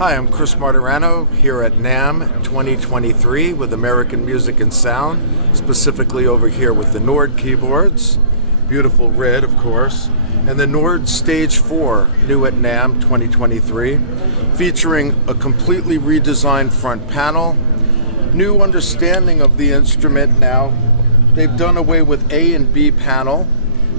Hi, I'm Chris Martirano here at NAMM 2023 with American Music and Sound, specifically over here with the Nord keyboards, beautiful red of course, and the Nord Stage 4, new at NAMM 2023, featuring a completely redesigned front panel, new understanding of the instrument now. They've done away with A and B panel,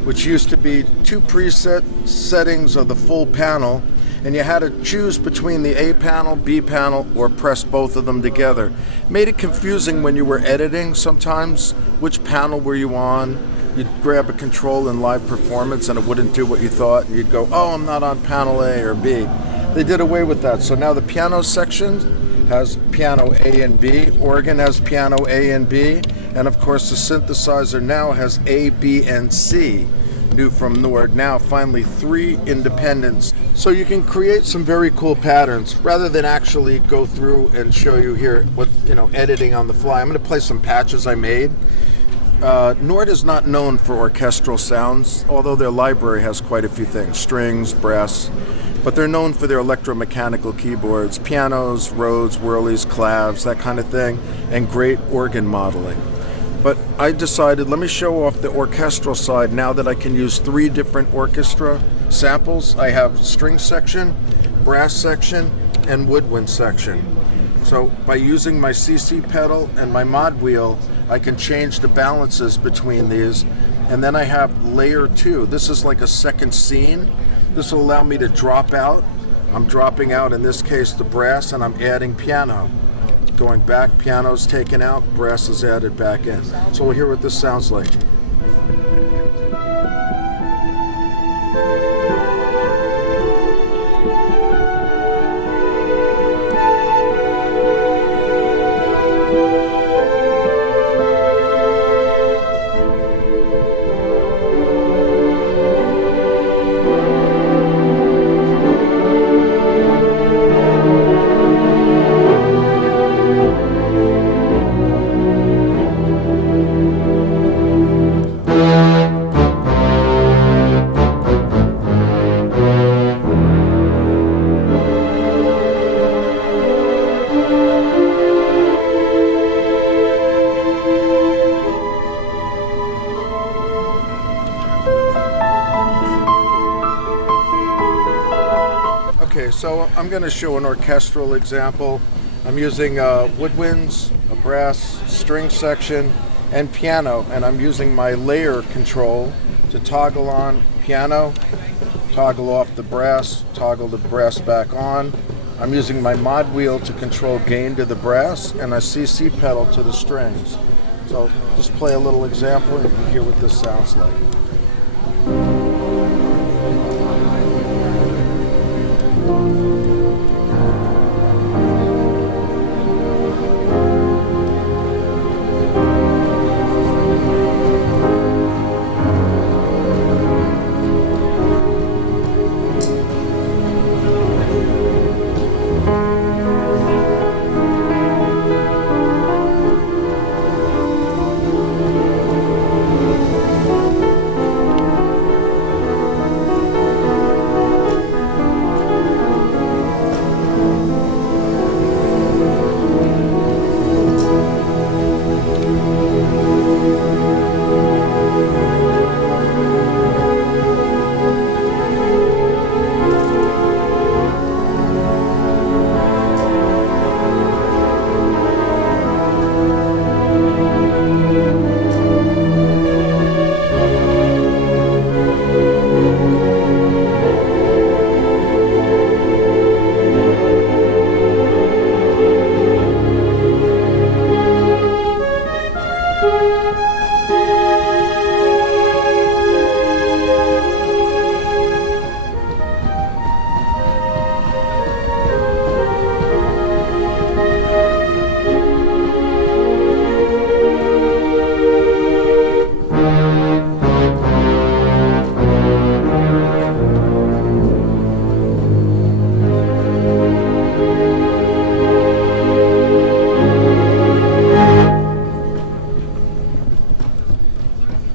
which used to be two preset settings of the full panel, and you had to choose between the A panel, B panel, or press both of them together. Made it confusing when you were editing sometimes. Which panel were you on? You'd grab a control in live performance and it wouldn't do what you thought, and you'd go, oh, I'm not on panel A or B. They did away with that, so now the piano section has piano A and B, organ has piano A and B, and of course the synthesizer now has A, B, and C. New from Nord, now finally 3 independents. So you can create some very cool patterns rather than actually go through and show you here what, editing on the fly. I'm going to play some patches I made. Nord is not known for orchestral sounds, although their library has quite a few things, strings, brass, but they're known for their electromechanical keyboards, pianos, Rhodes, Whirlies, clavs, that kind of thing, and great organ modeling. But I decided, let me show off the orchestral side now that I can use 3 different orchestra samples. I have string section, brass section, and woodwind section. So by using my CC pedal and my mod wheel, I can change the balances between these. And then I have layer 2. This is like a second scene. This will allow me to drop out. I'm dropping out, in this case, the brass, and I'm adding piano. Going back, piano's taken out, brass is added back in. So we'll hear what this sounds like. Okay, so I'm going to show an orchestral example. I'm using woodwinds, a brass string section, and piano, and I'm using my layer control to toggle on piano, toggle off the brass, toggle the brass back on. I'm using my mod wheel to control gain to the brass, and a CC pedal to the strings. So just play a little example and you can hear what this sounds like.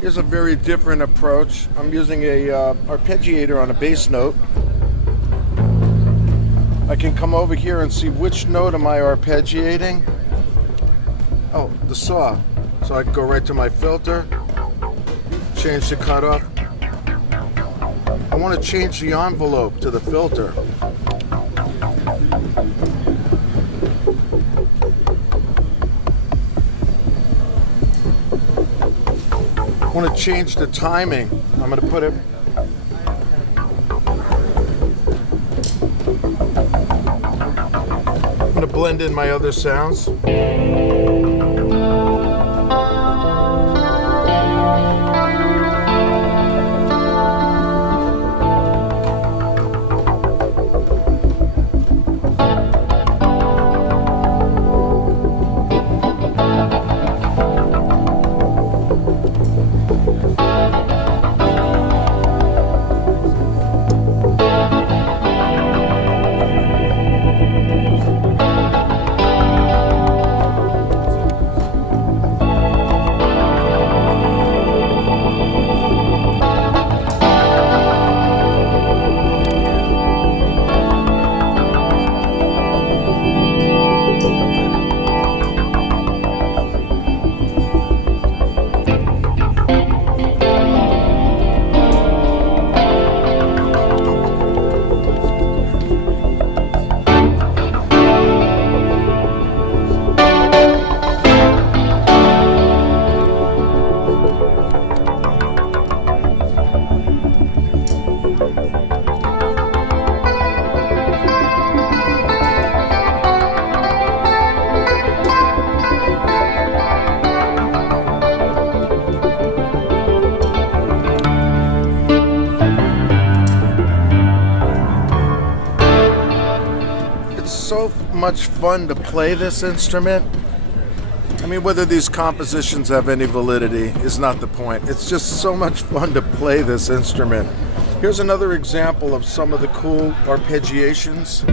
Here's a very different approach. I'm using a arpeggiator on a bass note. I can come over here and see which note am I arpeggiating. Oh, the saw. So I can go right to my filter, change the cutoff. I want to change the envelope to the filter. I want to change the timing. I'm going to put it. I'm going to blend in my other sounds. So much fun to play this instrument. I mean, whether these compositions have any validity is not the point. It's just so much fun to play this instrument. Here's another example of some of the cool arpeggiations.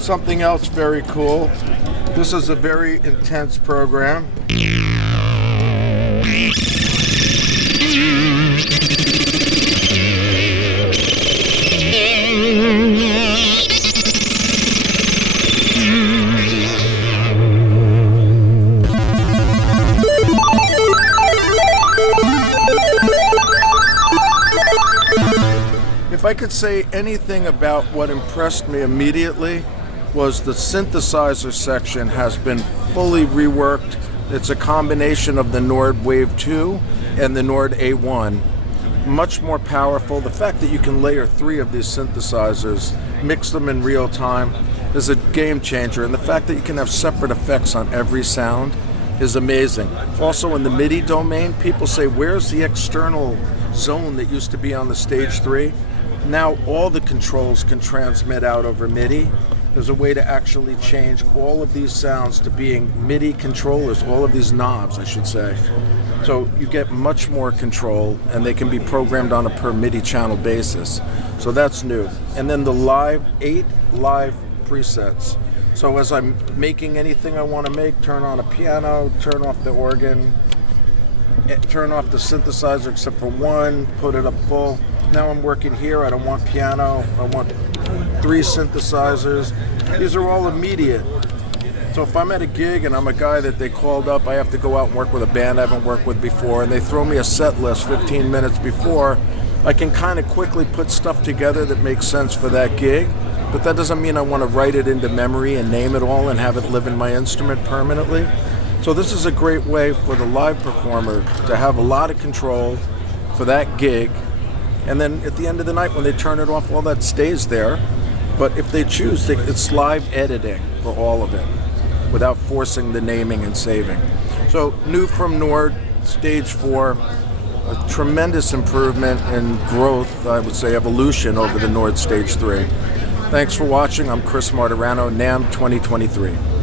Something else very cool. This is a very intense program. If I could say anything about what impressed me immediately, was the synthesizer section has been fully reworked. It's a combination of the Nord Wave 2 and the Nord A1. Much more powerful. The fact that you can layer 3 of these synthesizers, mix them in real time, is a game changer. And the fact that you can have separate effects on every sound is amazing. Also in the Midi domain, people say, where's the external zone that used to be on the stage 3? Now all the controls can transmit out over Midi. There's a way to actually change all of these sounds to being MIDI controllers, all of these knobs, I should say. So you get much more control, and they can be programmed on a per MIDI channel basis. So that's new. And then the 8 live presets. So as I'm making anything I want to make, turn on a piano, turn off the organ, turn off the synthesizer except for one, put it up full. Now I'm working here, I don't want piano, I want 3 synthesizers. These are all immediate. So if I'm at a gig and I'm a guy that they called up, I have to go out and work with a band I haven't worked with before, and they throw me a set list 15 minutes before, I can kind of quickly put stuff together that makes sense for that gig. But that doesn't mean I want to write it into memory and name it all and have it live in my instrument permanently. So this is a great way for the live performer to have a lot of control for that gig. And then at the end of the night when they turn it off, all that stays there. But if they choose, it's live editing for all of it without forcing the naming and saving. So new from Nord, stage 4, a tremendous improvement in growth, I would say evolution over the Nord stage 3. Thanks for watching. I'm Chris Martirano, NAMM 2023.